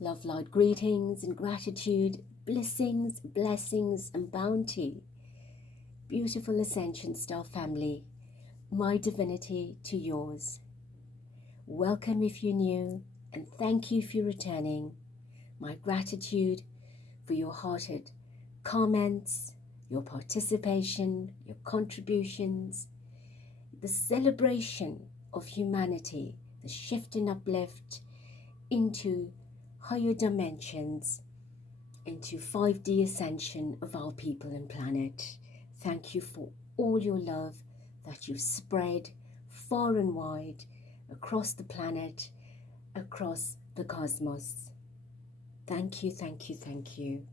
Love, light, greetings and gratitude, blessings, blessings and bounty. Beautiful Ascension Star family, my divinity to yours. Welcome if you're new, and thank you for returning. My gratitude for your hearted comments, your participation, your contributions, the celebration of humanity, the shift and uplift into higher dimensions, into 5D ascension of our people and planet. Thank you for all your love that you've spread far and wide across the planet, across the cosmos. Thank you, thank you, thank you.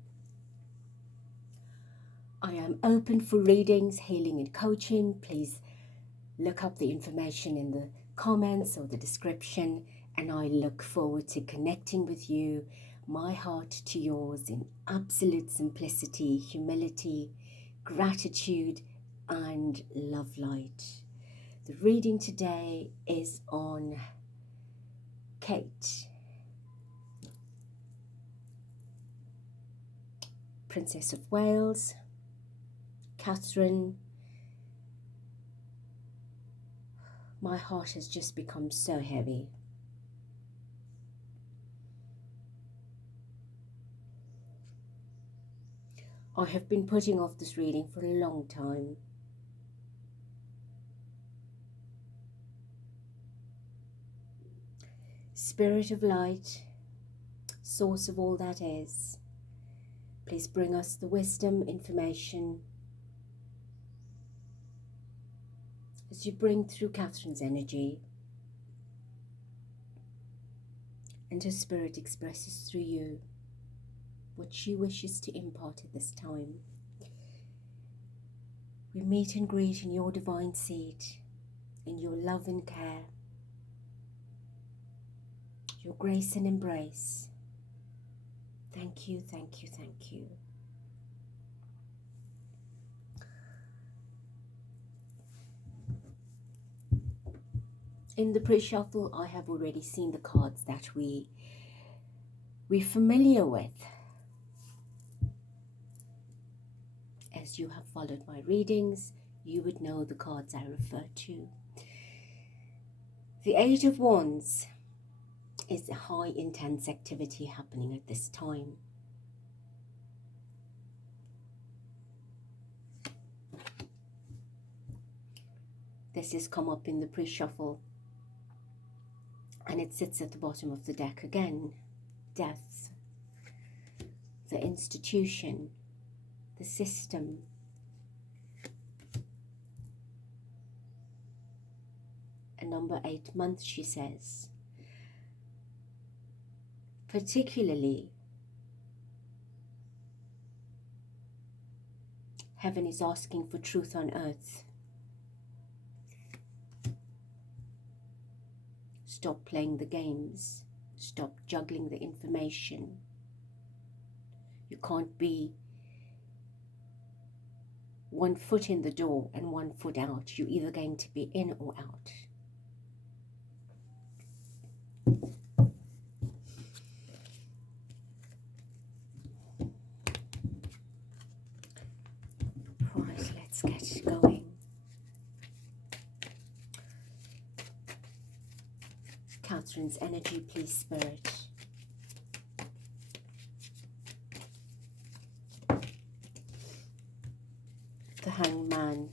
I am open for readings, healing and coaching. Please look up the information in the comments or the description, and I look forward to connecting with you, my heart to yours, in absolute simplicity, humility, gratitude and love light. The reading today is on Kate, Princess of Wales, Catherine. My heart has just become so heavy. I have been putting off this reading for a long time. Spirit of light, source of all that is, please bring us the wisdom, information, as you bring through Catherine's energy, and her spirit expresses through you what she wishes to impart at this time. We meet and greet in your divine seat, in your love and care, your grace and embrace. Thank you, thank you, thank you. In the pre-shuffle, I have already seen the cards that we're familiar with. As you have followed my readings, you would know the cards I refer to. The Eight of Wands is a high intense activity happening at this time. This has come up in the pre-shuffle, and it sits at the bottom of the deck again. Death, the institution, the system. A number 8 months, she says. Particularly, heaven is asking for truth on earth. Stop playing the games. Stop juggling the information. You can't be 1 foot in the door and 1 foot out. You're either going to be in or out. Right, let's get going. Catherine's energy, please, Spirit. The Hangman.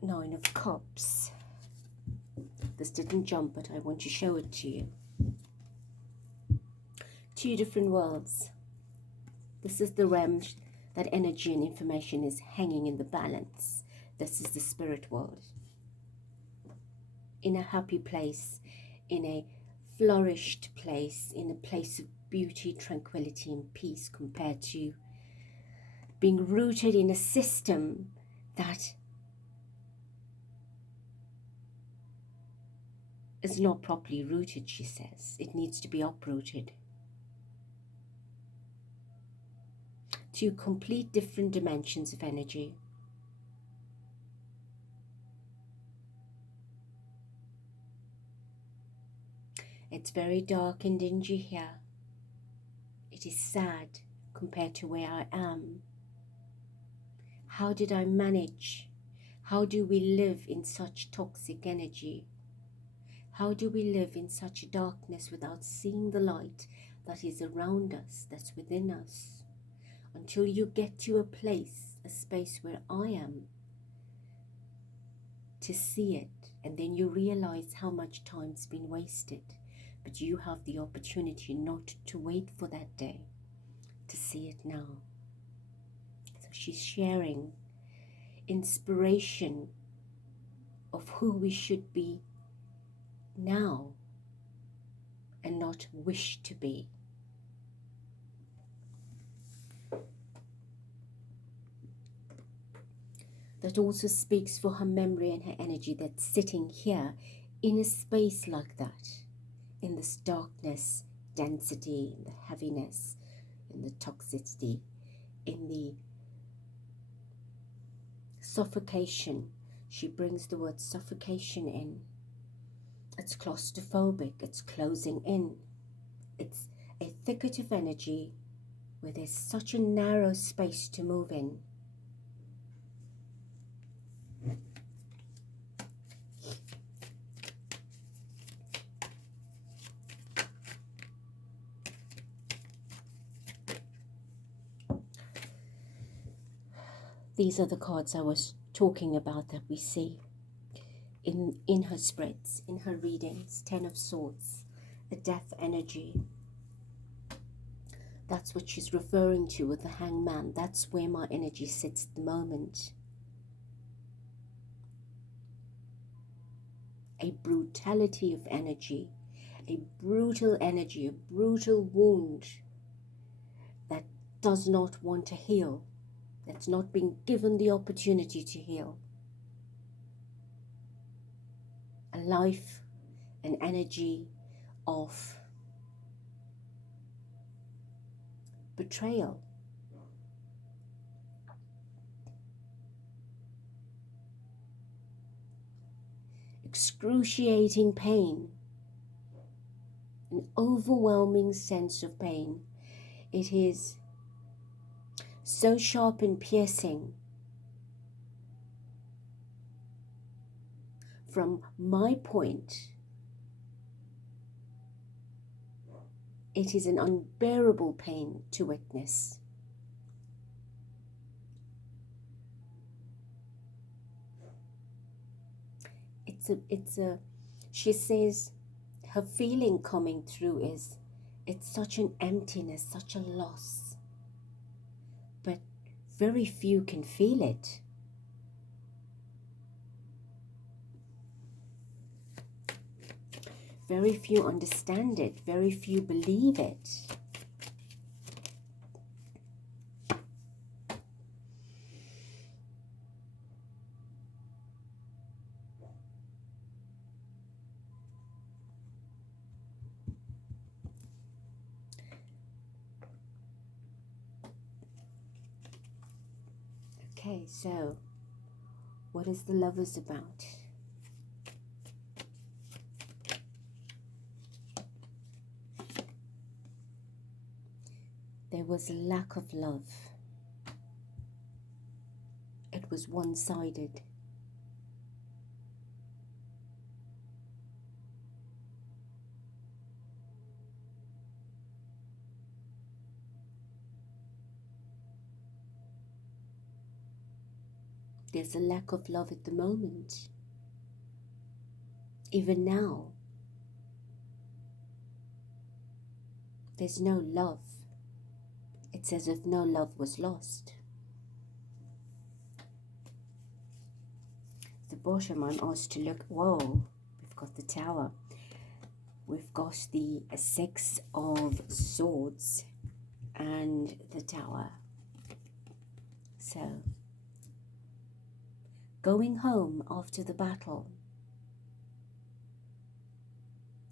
Nine of Cups. This didn't jump, but I want to show it to you. 2 different worlds. This is the realm that energy and information is hanging in the balance. This is the spirit world. In a happy place, in a flourished place, in a place of beauty, tranquility and peace, compared to being rooted in a system that is not properly rooted, she says. It needs to be uprooted. 2 complete different dimensions of energy. It's very dark and dingy here. It is sad compared to where I am. How did I manage? How do we live in such toxic energy? How do we live in such darkness without seeing the light that is around us, that's within us? Until you get to a place, a space where I am, to see it, and then you realize how much time's been wasted. But you have the opportunity not to wait for that day, to see it now. So she's sharing inspiration of who we should be now and not wish to be. That also speaks for her memory and her energy, that's sitting here in a space like that, in this darkness, density, in the heaviness, in the toxicity, in the suffocation. She brings the word suffocation in. It's claustrophobic, it's closing in. It's a thicket of energy where there's such a narrow space to move in. These are the cards I was talking about that we see in her spreads, in her readings. 10 of Swords, a death energy. That's what she's referring to with the Hangman. That's where my energy sits at the moment. A brutality of energy, a brutal energy, a brutal wound that does not want to heal, that's not being given the opportunity to heal. A life, an energy of betrayal. Excruciating pain, an overwhelming sense of pain. It is so sharp and piercing. From my point, it is an unbearable pain to witness. She says her feeling coming through is, it's such an emptiness, such a loss. But very few can feel it. Very few understand it. Very few believe it. Okay, so what is the Lovers about? There was a lack of love. It was one-sided. There's a lack of love at the moment. Even now, there's no love. It's as if no love was lost. At the bottom, I'm asked to look. Whoa, we've got the Tower. We've got the Six of Swords and the Tower. So, going home after the battle,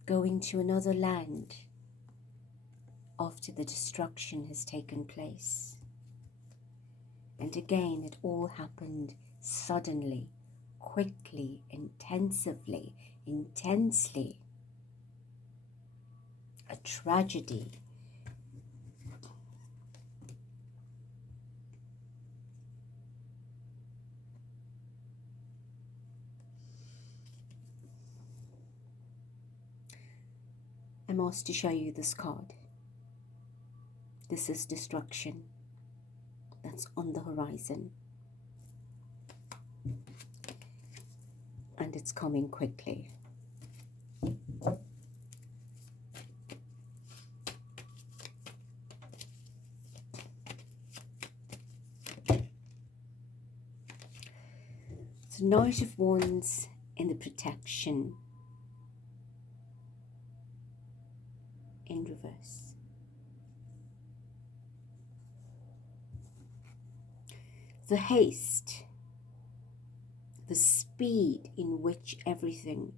going to another land after the destruction has taken place. And again, it all happened suddenly, quickly, intensely. a tragedy. I'm asked to show you this card. This is destruction that's on the horizon. And it's coming quickly. So Knight of Wands in the protection in reverse. The haste, the speed in which everything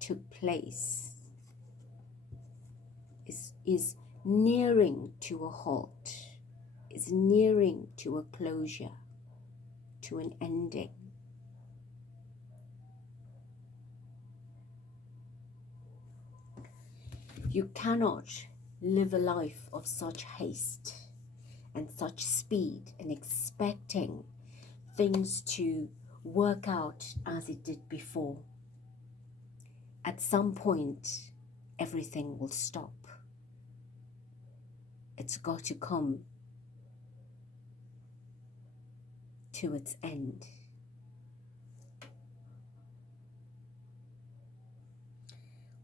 took place is nearing to a halt, is nearing to a closure, to an ending. You cannot live a life of such haste and such speed and expecting things to work out as it did before. At some point, everything will stop. It's got to come to its end.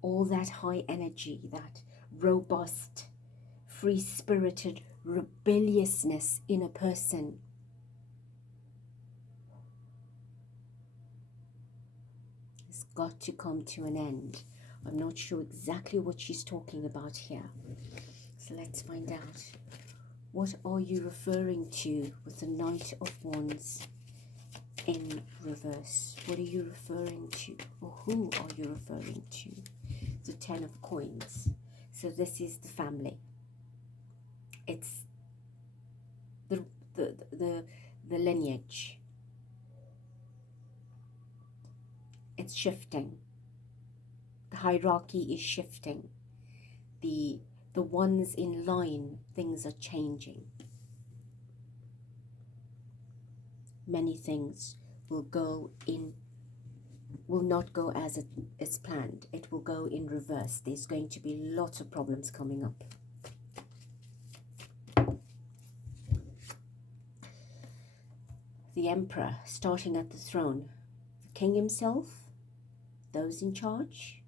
All that high energy, that robust, free-spirited rebelliousness in a person has got to come to an end. I'm not sure exactly what she's talking about here. So let's find out. What are you referring to with the Knight of Wands in reverse? What are you referring to? Or who are you referring to? The Ten of Coins. So this is the family. It's the lineage. It's shifting. The hierarchy is shifting. The ones in line, things are changing. Many things will not go as it is planned. It will go in reverse. There's going to be lots of problems coming up. The Emperor starting at the throne. The King himself, those in charge,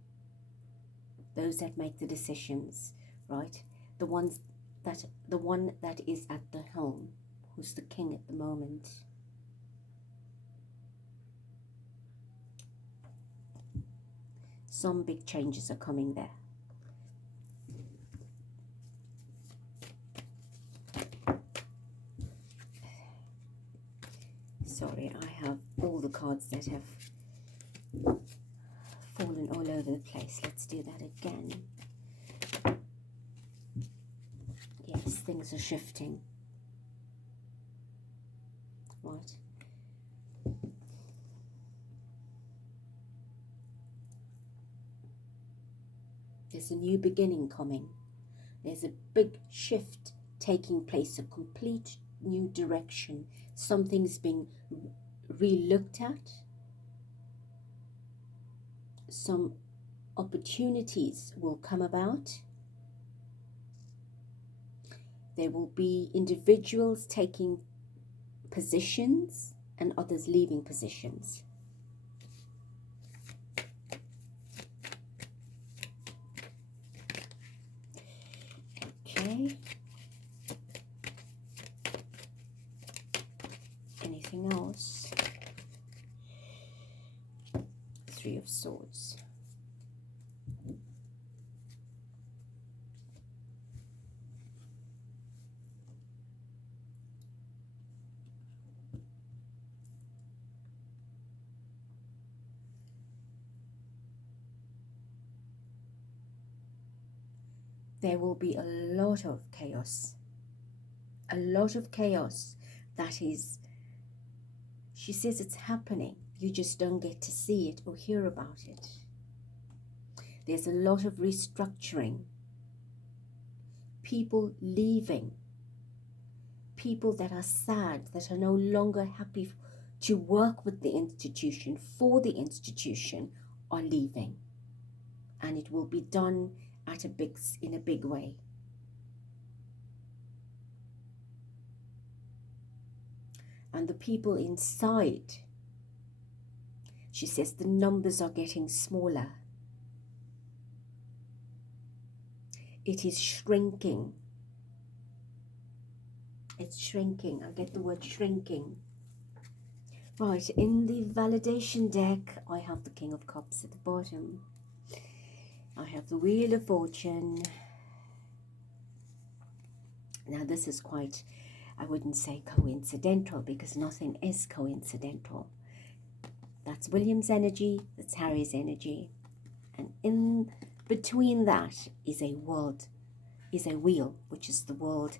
those that make the decisions, right? The one that is at the helm, who's the king at the moment. Some big changes are coming there. Sorry, I have all the cards that have fallen all over the place. Let's do that again. Yes, things are shifting. Right. There's a new beginning coming. There's a big shift taking place, a complete new direction. Something's being re-looked at. Some opportunities will come about. There will be individuals taking positions and others leaving positions. Okay. Anything else? Three of Swords. There will be a lot of chaos. A lot of chaos that is, she says it's happening. You just don't get to see it or hear about it. There's a lot of restructuring. people leaving, people that are sad, that are no longer happy to work with the institution, for the institution, are leaving. And it will be done in a big way. And the people inside, she says, the numbers are getting smaller. It is shrinking. It's shrinking. I get the word shrinking. Right, in the validation deck, I have the King of Cups at the bottom. I have the Wheel of Fortune. Now this is quite, I wouldn't say coincidental, because nothing is coincidental. That's William's energy, that's Harry's energy. And in between that is a wheel, which is the world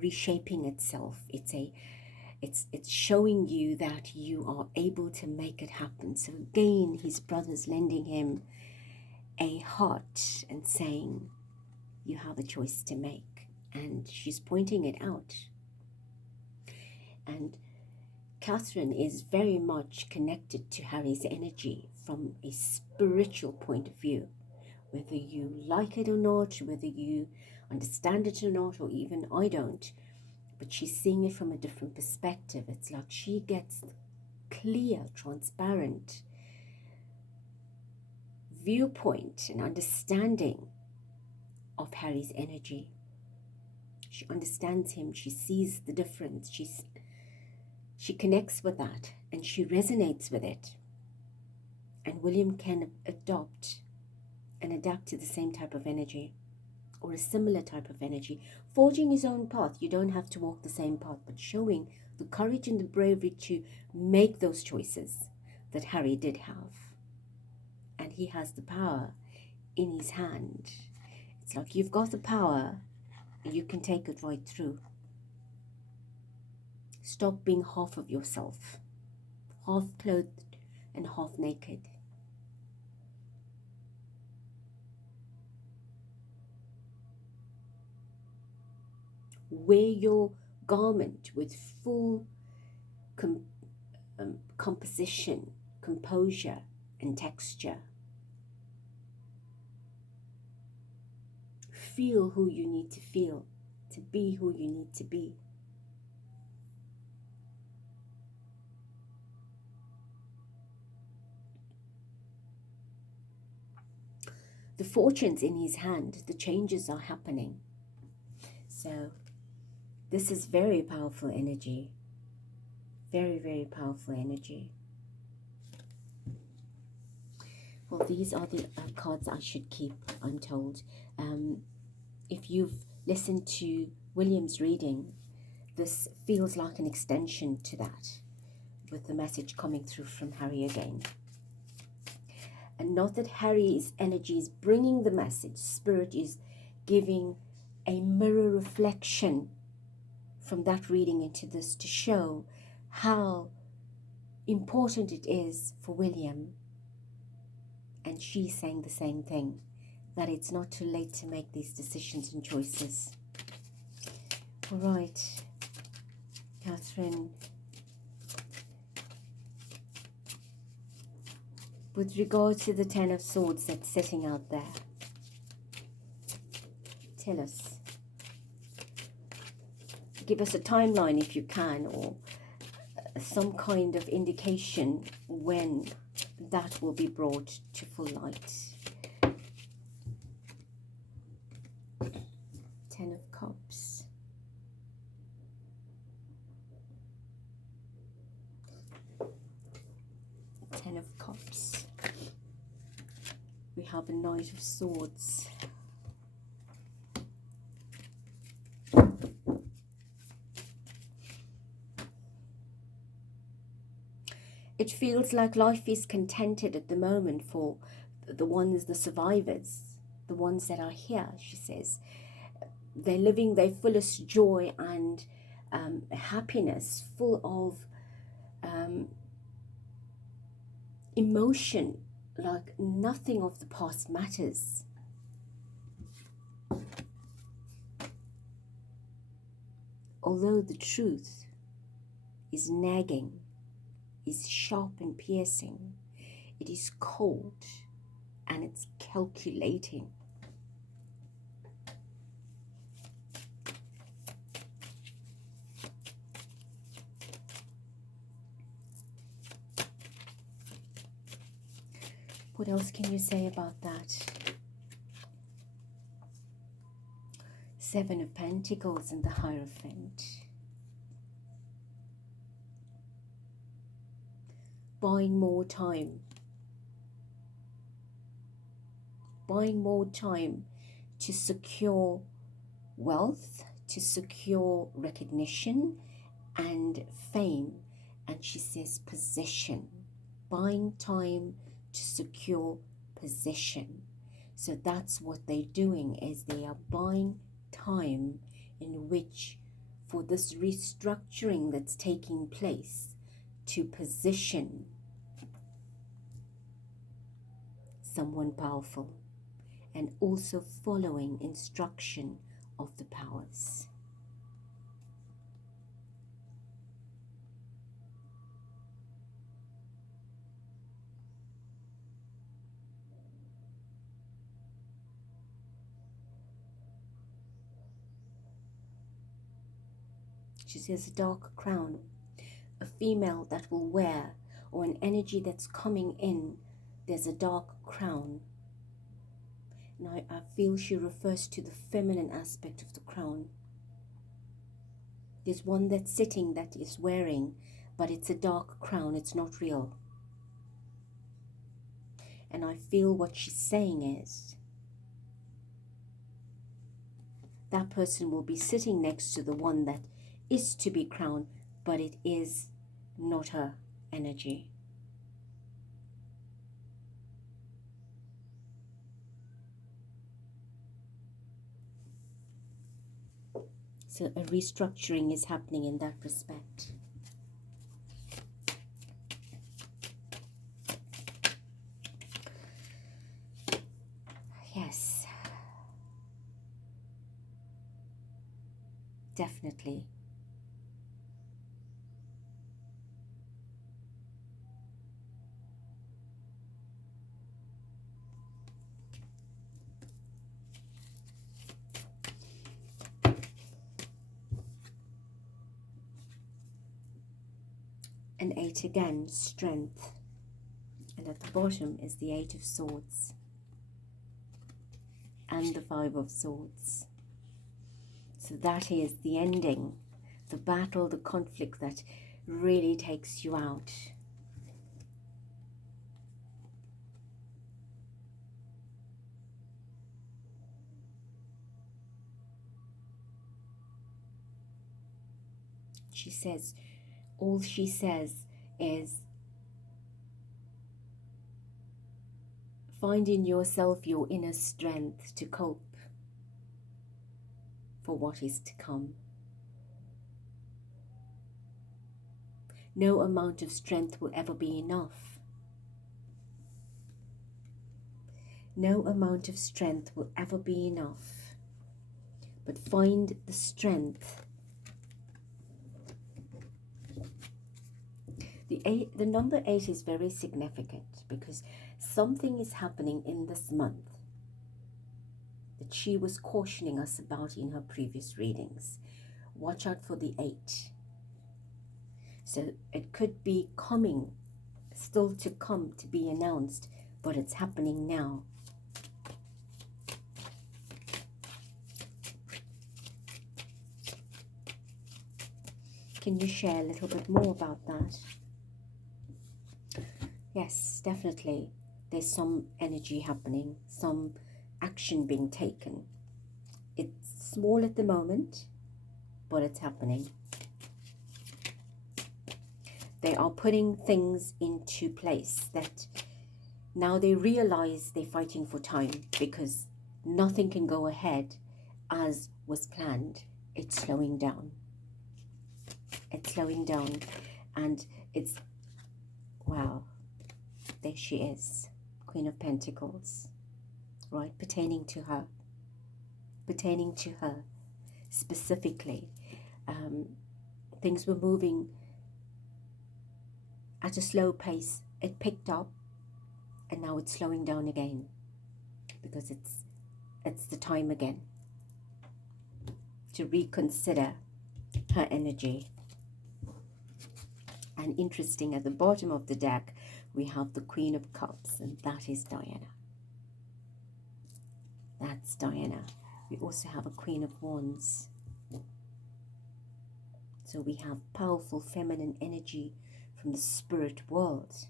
reshaping itself. It's showing you that you are able to make it happen. So again, his brother's lending him a heart and saying, you have a choice to make. And she's pointing it out. And Catherine is very much connected to Harry's energy from a spiritual point of view. Whether you like it or not, whether you understand it or not, or even I don't, but she's seeing it from a different perspective. It's like she gets clear, transparent viewpoint and understanding of Harry's energy. She understands him, she sees the difference, she connects with that, and she resonates with it. And William can adopt and adapt to the same type of energy, or a similar type of energy, forging his own path. You don't have to walk the same path, but showing the courage and the bravery to make those choices that Harry did have. And he has the power in his hand. It's like you've got the power, and you can take it right through. Stop being half of yourself, half clothed and half naked. Wear your garment with full composition, composure, and texture. Feel who you need to feel, to be who you need to be. The fortune's in his hand, the changes are happening. So this is very powerful energy. Very, very powerful energy. Well, these are the cards I should keep, I'm told. If you've listened to William's reading, this feels like an extension to that, with the message coming through from Harry again. And not that Harry's energy is bringing the message. Spirit is giving a mirror reflection from that reading into this to show how important it is for William. And she's saying the same thing, that it's not too late to make these decisions and choices. All right, Catherine. With regard to the Ten of Swords that's sitting out there, tell us. Give us a timeline if you can, or some kind of indication when that will be brought to full light. Ten of Cups. Ten of Cups. We have a Knight of Swords. It feels like life is contented at the moment for the survivors, the ones that are here, she says. They're living their fullest joy and happiness, full of emotion, like nothing of the past matters. although the truth is nagging, is sharp and piercing, it is cold and it's calculating. What else can you say about that? Seven of Pentacles and the Hierophant. Buying more time. Buying more time to secure wealth, to secure recognition and fame. And she says position. Buying time to secure position. So that's what they're doing, is they are buying time in which, for this restructuring that's taking place, to position someone powerful and also following instruction of the powers. She says a dark crown, a female that will wear, or an energy that's coming in, there's a dark crown. And I feel she refers to the feminine aspect of the crown. There's one that's sitting that is wearing, but it's a dark crown, it's not real. And I feel what she's saying is, that person will be sitting next to the one that is to be crowned, but it is not her energy. So a restructuring is happening in that respect. Yes, definitely. And 8 again, strength. And at the bottom is the 8 of Swords and the 5 of Swords. So that is the ending, the battle, the conflict that really takes you out. She says, all she says is, find in yourself your inner strength to cope for what is to come. No amount of strength will ever be enough. No amount of strength will ever be enough. But find the strength. The number 8 is very significant because something is happening in this month that she was cautioning us about in her previous readings. Watch out for the 8. So it could be coming, still to come, to be announced, but it's happening now. Can you share a little bit more about that? Yes, definitely. There's some energy happening, some action being taken. It's small at the moment, but it's happening. They are putting things into place that now they realize they're fighting for time because nothing can go ahead as was planned. It's slowing down. It's slowing down, and it's, wow, there she is, Queen of Pentacles, right, pertaining to her specifically. things were moving at a slow pace. It picked up, and now it's slowing down again, because it's the time again to reconsider her energy. And interesting, at the bottom of the deck we have the Queen of Cups, and that is Diana. That's Diana. We also have a Queen of Wands. So we have powerful feminine energy from the spirit world.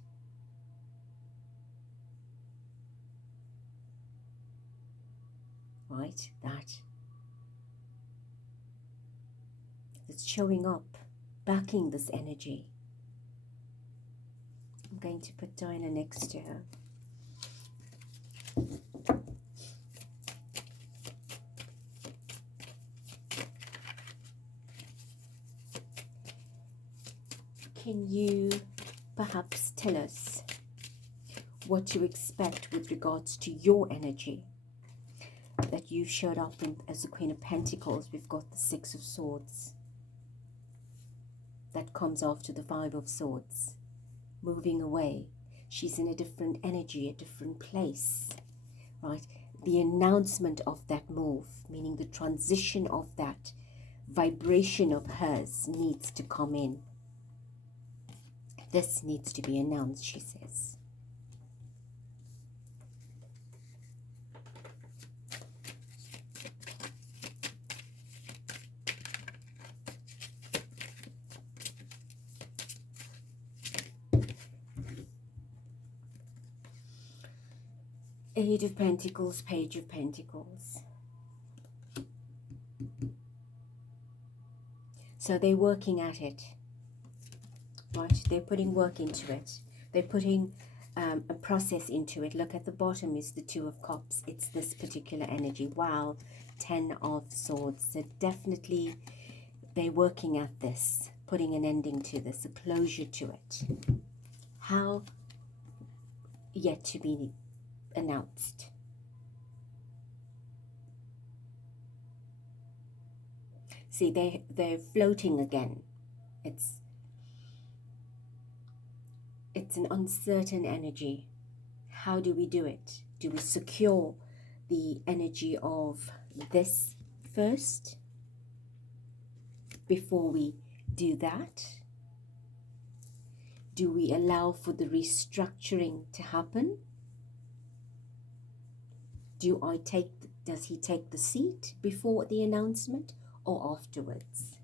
Right? That's showing up, backing this energy. I'm going to put Diana next to her. Can you perhaps tell us what to expect with regards to your energy? That you showed up in as the Queen of Pentacles. We've got the Six of Swords. That comes after the Five of Swords. Moving away. She's in a different energy, a different place. Right? The announcement of that move, meaning the transition of that vibration of hers, needs to come in. This needs to be announced, she says. Eight of Pentacles, Page of Pentacles. So they're working at it. Right? They're putting work into it. They're putting a process into it. Look, at the bottom is the Two of Cups. It's this particular energy. Wow. 10 of Swords. So definitely they're working at this, putting an ending to this, a closure to it. How? Yet to be announced. See, they're floating again. It's an uncertain energy. How do we do it? Do we secure the energy of this first before we do that? Do we allow for the restructuring to happen? Does he take the seat before the announcement or afterwards?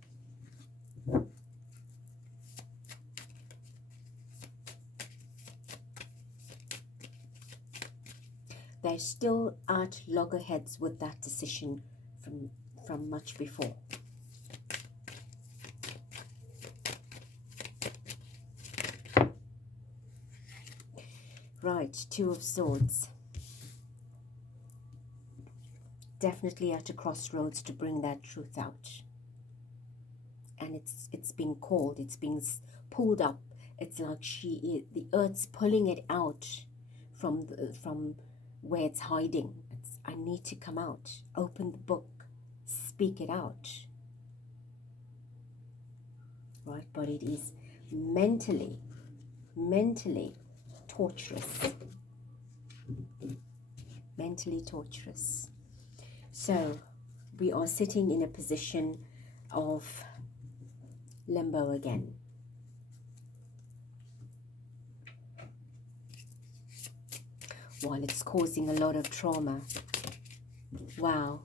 They're still at loggerheads with that decision from much before. Right, Two of Swords. Definitely at a crossroads to bring that truth out. And it's being called, it's being pulled up. It's like the earth's pulling it out from where it's hiding. I need to come out. Open the book. Speak it out. Right? But it is mentally torturous. Mentally torturous. So we are sitting in a position of limbo again. While it's causing a lot of trauma. Wow,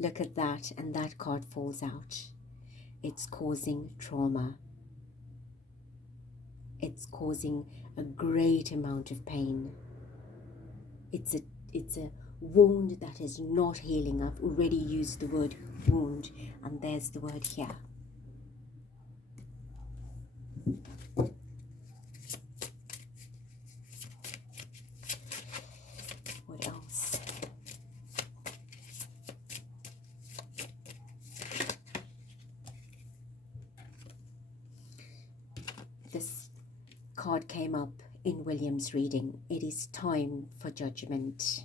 look at that, and that card falls out. It's causing trauma. It's causing a great amount of pain. It's a wound that is not healing. I've already used the word wound, and there's the word here. What else? This card came up in William's reading. It is time for judgment,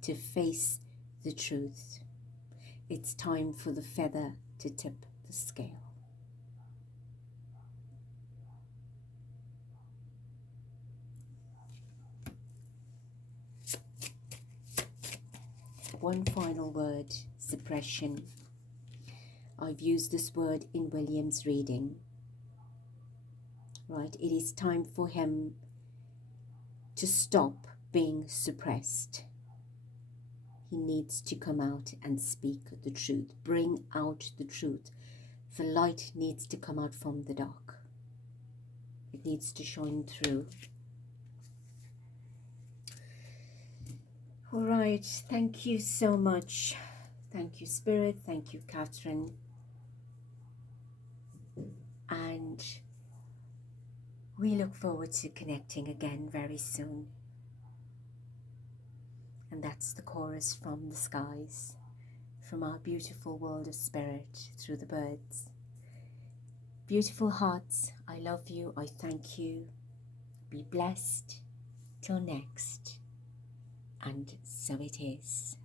to face the truth. It's time for the feather to tip the scale. One final word, suppression. I've used this word in William's reading. Right, it is time for him to stop being suppressed. He needs to come out and speak the truth, bring out the truth. The light needs to come out from the dark. It needs to shine through. All right, thank you so much. Thank you, Spirit. Thank you, Catherine. And we look forward to connecting again very soon. And that's the chorus from the skies, from our beautiful world of spirit through the birds. Beautiful hearts, I love you, I thank you. Be blessed. Till next. And so it is.